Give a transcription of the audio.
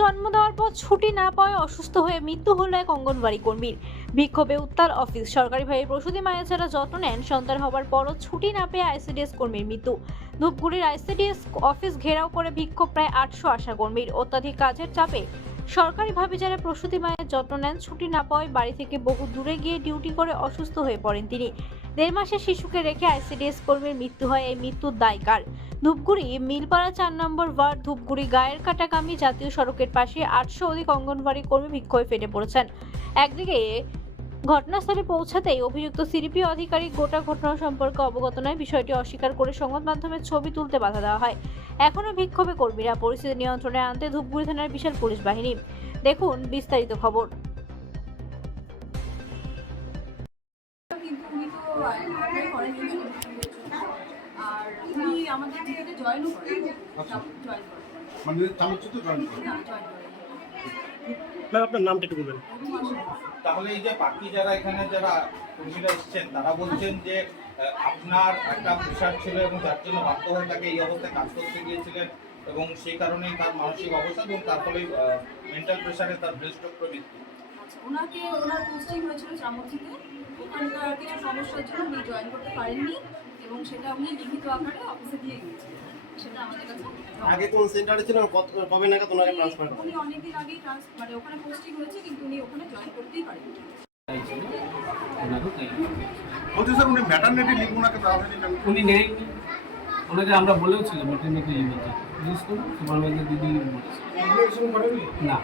জন্ম দেওয়ার পর ছুটি না পাওয়ায় অসুস্থ হয়ে মৃত্যু হলো এক অঙ্গনবাড়ি কর্মীর। বিক্ষোভে উত্তাল অফিস। সরকারিভাবে প্রসূতি মায়ের ছাড়া যত্ন নেন। সন্তান হবার পরও ছুটি না পেয়ে আইসিডিএস কর্মীর মৃত্যু। ধূপগুড়ির আইসিডিএস অফিস ঘেরাও করে বিক্ষোভ প্রায় আটশো আশা কর্মীর। অত্যাধিক কাজের চাপে সরকারিভাবে যারা প্রসূতি মায়ের যত্ন নেন, ছুটি না পাওয়ায় বাড়ি থেকে বহু দূরে গিয়ে ডিউটি করে অসুস্থ হয়ে পড়েন তিনি। দেড় মাসের শিশুকে রেখে আইসিডিএস কর্মীর মৃত্যু হয়। এই মৃত্যুর দায় কার? ধূপগুড়ি, মিলপাড়া চার নম্বর ওয়ার্ড, ধূপগুড়ি গায়ের কাটাকামি জাতীয় সড়কের পাশে আটশো অধিক অঙ্গনবাড়ি কর্মী বিক্ষোভে ফেটে পড়েছেন। একদিকে ঘটনাস্থলে পৌঁছাতেই অভিযুক্ত সিডিপি আধিকারিক গোটা ঘটনা সম্পর্কে অবগত নয়। বিষয়টি অস্বীকার করে সংবাদ মাধ্যমে ছবি তুলতে বাধা দেওয়া হয়। এখনও বিক্ষোভে কর্মীরা পরিস্থিতি নিয়ন্ত্রণে আনতে ধূপগুড়ি থানার বিশাল পুলিশ বাহিনী। দেখুন বিস্তারিত খবর। আর উনি আমাদের ডিউটিতে জয়েনও করেন। আচ্ছা। জয়েন করেন। মানে জয়েন জয়েন করেন। ম্যাম আপনার নামটা একটু বলবেন। তাহলে এই যে বাকি যারা এখানে যারা কর্মীরা এসছেন তারা বলছেন যে আপনার একটা প্রেশার ছিল এবং যার জন্য বাধ্য হয়ে তাকে এই অবস্থায় কাজ করতে গিয়েছিলেন এবং সেই কারণেই তার মানসিক অবস্থা এবং তার ফলে মেন্টাল প্রেশারে তার ব্রেস্ট মৃত্যু আচ্ছা ওনাকে ওনার পোস্টিং হয়েছিল চামচিতে ওখানকার কিছু সমস্যার জন্য উনি জয়েন করতে পারেননি। এবং সেটা উনি লিখিত আকারে অফিসে দিয়ে গিয়েছিলেন সেটা আমাদের কাছে আগে কোন সেন্টারে ছিলেন? কবে নাগাদ ওনাকে ট্রান্সফার করা উনি অনেকদিন আগেই ট্রান্স মানে ওখানে পোস্টিং হয়েছে কিন্তু উনি ওখানে জয়েন করতেই পারেননি। বলছি স্যার উনি ম্যাটারনিটি লিভ ওনাকে? উনি আমরা বলেও ছিল মেটার্নিটি লিভ হতে বিশেষ করে সুপারভাইজার দিদি বলেছে। না।